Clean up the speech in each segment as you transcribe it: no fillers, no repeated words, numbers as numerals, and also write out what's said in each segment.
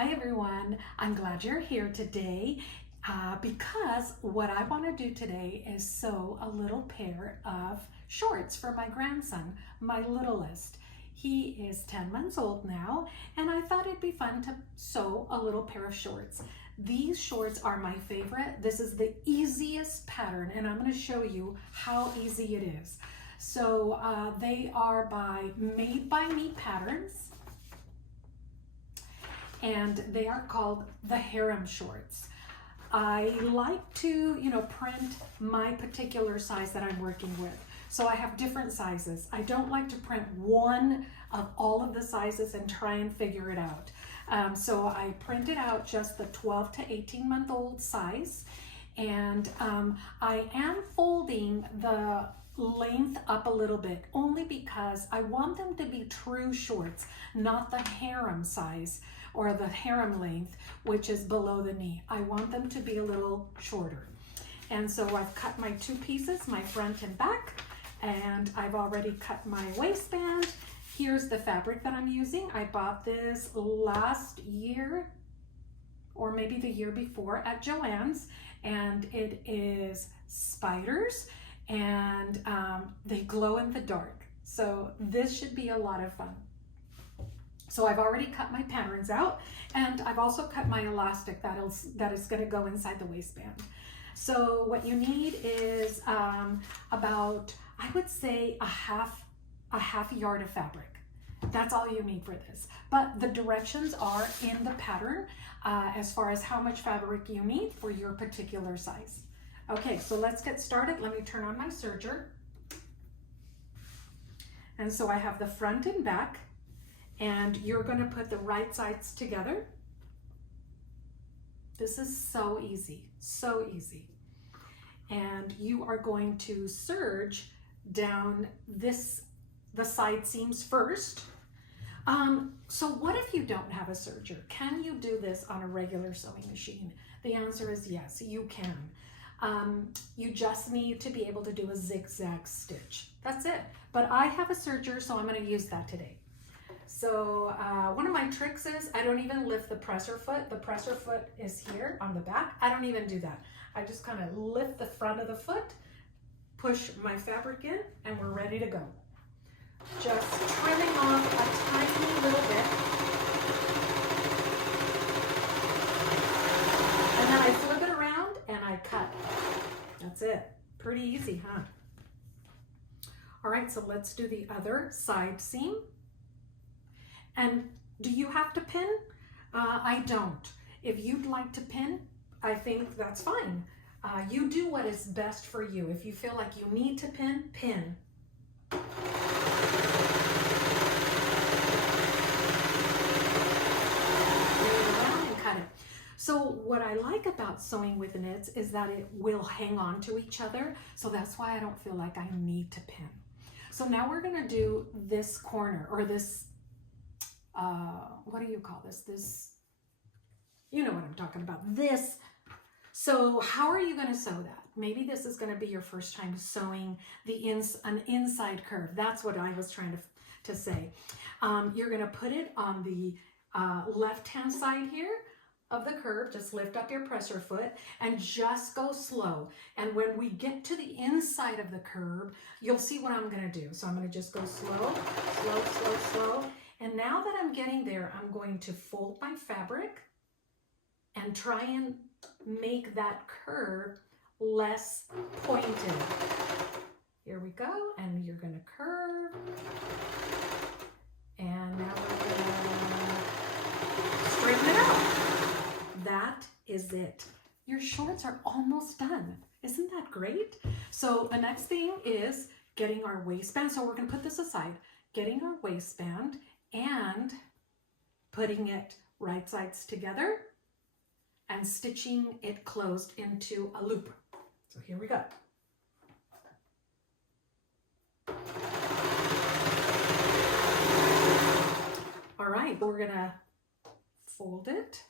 Hi everyone, I'm glad you're here today because what I want to do today is sew a little pair of shorts for my grandson, my littlest. He is 10 months old now, and I thought it'd be fun to sew a little pair of shorts. These shorts are my favorite. This is the easiest pattern, and I'm going to show you how easy it is. So they are made by me patterns, and they are called the harem shorts. I like to, print my particular size that I'm working with. So I have different sizes. I don't like to print one of all of the sizes and try and figure it out. So I printed out just the 12 to 18-month-old size, and I am folding the length up a little bit only because I want them to be true shorts, not the harem size or the harem length, which is below the knee. I want them to be a little shorter. And so I've cut my two pieces, my front and back, and I've already cut my waistband. Here's the fabric that I'm using. I bought this last year or maybe the year before at Joann's, and it is spiders, and they glow in the dark. So this should be a lot of fun. So I've already cut my patterns out, and I've also cut my elastic that is going to go inside the waistband. So what you need is about, I would say, a half yard of fabric. That's all you need for this. But the directions are in the pattern as far as how much fabric you need for your particular size. Okay, so let's get started. Let me turn on my serger. And so I have the front and back, and you're going to put the right sides together. This is so easy, so easy. And you are going to serge down the side seams first. So what if you don't have a serger? Can you do this on a regular sewing machine? The answer is yes, you can. You just need to be able to do a zigzag stitch. That's it. But I have a serger, so I'm going to use that today. So one of my tricks is I don't even lift the presser foot. The presser foot is here on the back. I don't even do that. I just kind of lift the front of the foot, push my fabric in, and we're ready to go. Just trimming off a tiny little bit. And then I flip it around and I cut. That's it. Pretty easy, huh? All right, so let's do the other side seam. And do you have to pin? I don't. If you'd like to pin, I think that's fine. You do what is best for you. If you feel like you need to pin, pin. So what I like about sewing with knits is that it will hang on to each other. So that's why I don't feel like I need to pin. So now we're gonna do this corner, or this, what do you call this? This, you know what I'm talking about, this. So how are you gonna sew that? Maybe this is gonna be your first time sewing an inside curve. That's what I was trying to say. You're gonna put it on the left-hand side here of the curve. Just lift up your presser foot and just go slow. And when we get to the inside of the curve, you'll see what I'm gonna do. So I'm gonna just go slow, slow, slow, slow. And now that I'm getting there, I'm going to fold my fabric and try and make that curve less pointed. Here we go, and you're gonna curve. And now we're gonna straighten it out. That is it. Your shorts are almost done. Isn't that great? So the next thing is getting our waistband. So we're gonna put this aside, getting our waistband and putting it right sides together and stitching it closed into a loop. So here we go. All right, we're gonna fold it.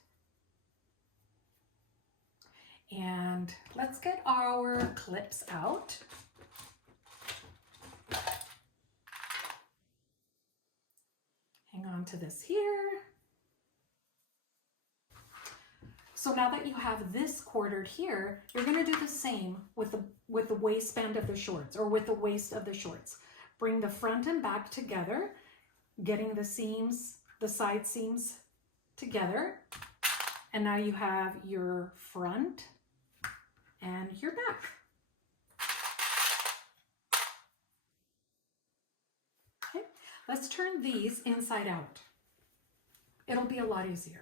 And let's get our clips out. Hang on to this here. So now that you have this quartered here, you're going to do the same with the waistband of the shorts, or with the waist of the shorts. Bring the front and back together, getting the seams, the side seams together. And now you have your front and your back. Okay, let's turn these inside out. It'll be a lot easier.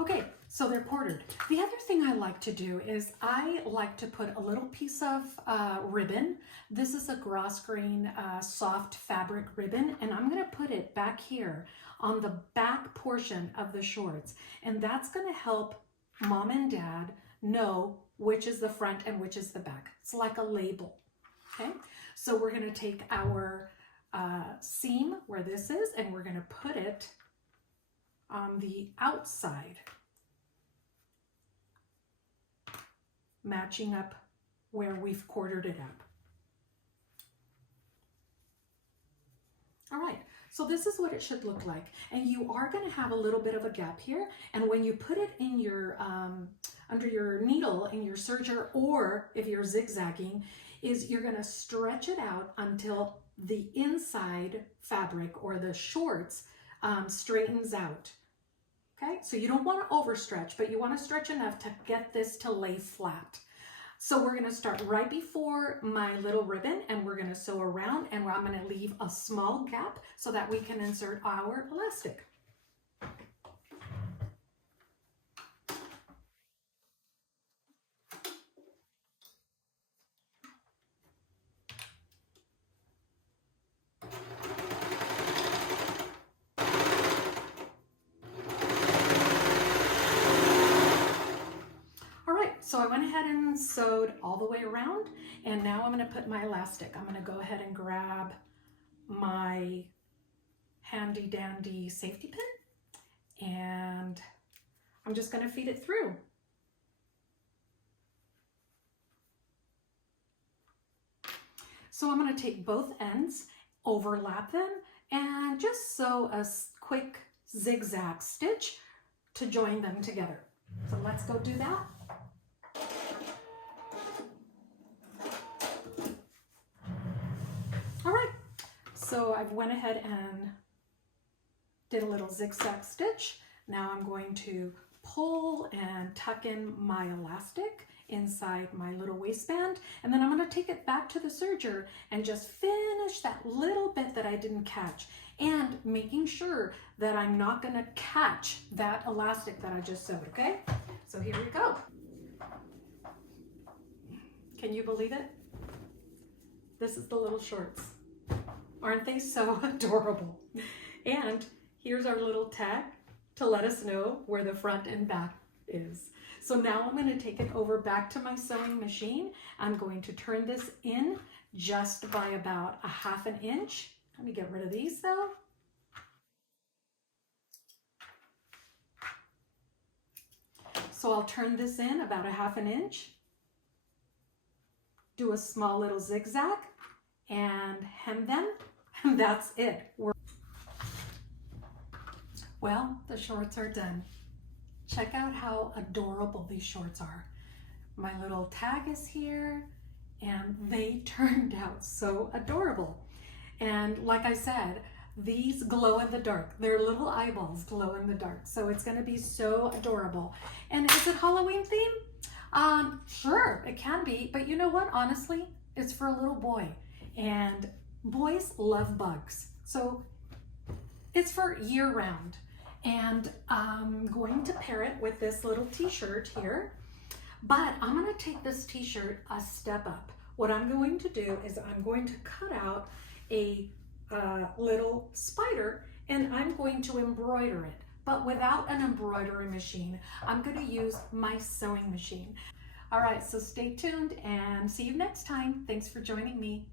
Okay, so they're quartered. The other thing I like to do is I like to put a little piece of ribbon. This is a grosgrain soft fabric ribbon, and I'm gonna put it back here on the back portion of the shorts. And that's gonna help mom and dad know which is the front and which is the back. It's like a label, okay? So we're gonna take our seam where this is, and we're gonna put it on the outside, matching up where we've quartered it up. All right, so this is what it should look like. And you are going to have a little bit of a gap here. And when you put it in your, under your needle in your serger, or if you're zigzagging, is you're going to stretch it out until the inside fabric or the shorts straightens out. Okay, so you don't want to overstretch, but you want to stretch enough to get this to lay flat. So we're going to start right before my little ribbon, and we're going to sew around, and I'm going to leave a small gap so that we can insert our elastic. So I went ahead and sewed all the way around, and now I'm going to put my elastic. I'm going to go ahead and grab my handy dandy safety pin, and I'm just going to feed it through. So I'm going to take both ends, overlap them, and just sew a quick zigzag stitch to join them together. So let's go do that. All right, so I've went ahead and did a little zigzag stitch. Now I'm going to pull and tuck in my elastic inside my little waistband, and then I'm going to take it back to the serger and just finish that little bit that I didn't catch, and making sure that I'm not going to catch that elastic that I just sewed, okay? So here we go. Can you believe it? This is the little shorts. Aren't they so adorable? And here's our little tag to let us know where the front and back is. So now I'm going to take it over back to my sewing machine. I'm going to turn this in just by about a ½ inch. Let me get rid of these though. So I'll turn this in about a ½ inch. Do a small little zigzag and hem them, and that's it. Well, the shorts are done. Check out how adorable these shorts are. My little tag is here, and they turned out so adorable. And like I said, these glow in the dark. Their little eyeballs glow in the dark. So it's gonna be so adorable. And is it Halloween theme? Sure, it can be, but you know what? Honestly, it's for a little boy, and boys love bugs. So it's for year round. And I'm going to pair it with this little t-shirt here, but I'm going to take this t-shirt a step up. What I'm going to do is I'm going to cut out a little spider, and I'm going to embroider it. But without an embroidery machine, I'm going to use my sewing machine. All right, so stay tuned and see you next time. Thanks for joining me.